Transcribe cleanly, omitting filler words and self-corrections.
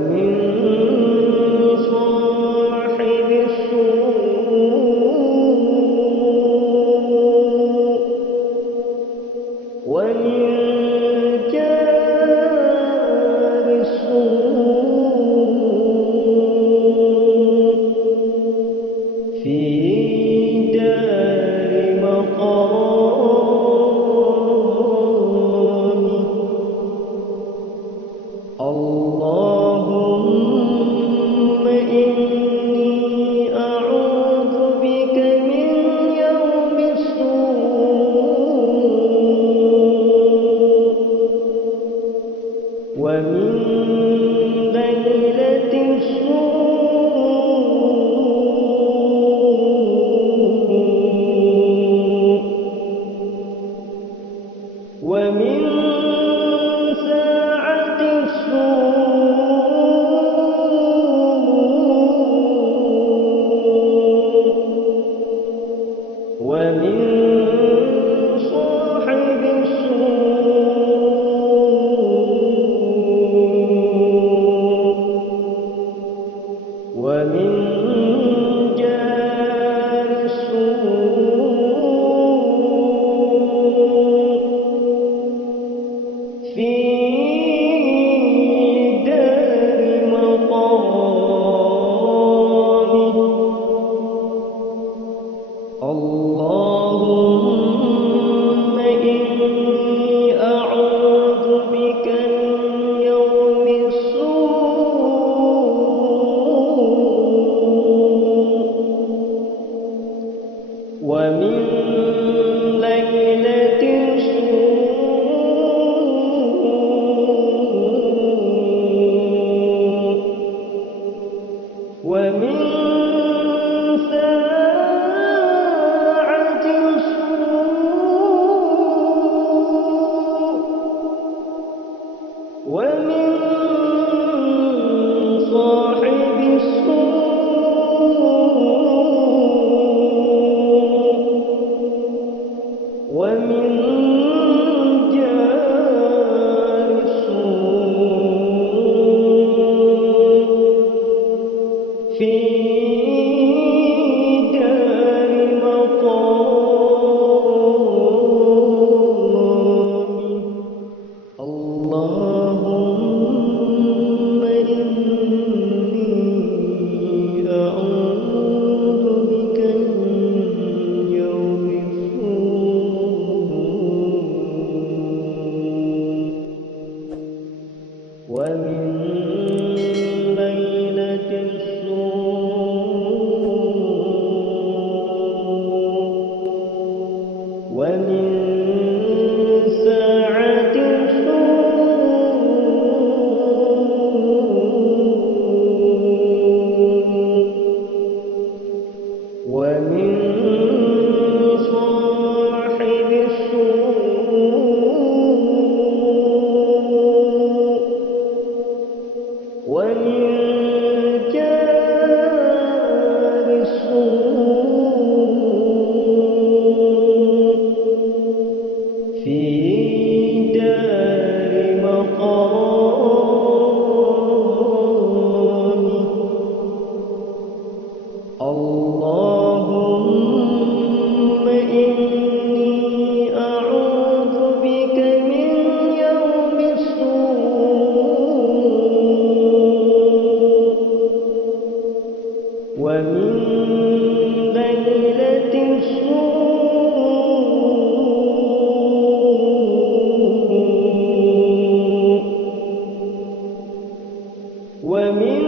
ومن صاحب السوء ومن جار السوء في دار مقامه. اللهم إني أعوذ بك من يوم السوء ومن ليلة السوء ومن ساعة السوء ومن صاحب السوء ومن جار السوء في دار مقامه. اللهم إني أعوذ بك من يوم السوء ومن ليلة السوء ومن ساعة السوء ومن صاحب السوء ومن جار السوء في دار مقامه. اللهم إني أعوذ بك من يوم السوء ومن ليلة السوء ومن ساعة السوء ومن صاحب السوء ومن جار السوء في دار مقامه. اللهم إني أعوذ بك من يوم السوء ومن ليلة السوء ومن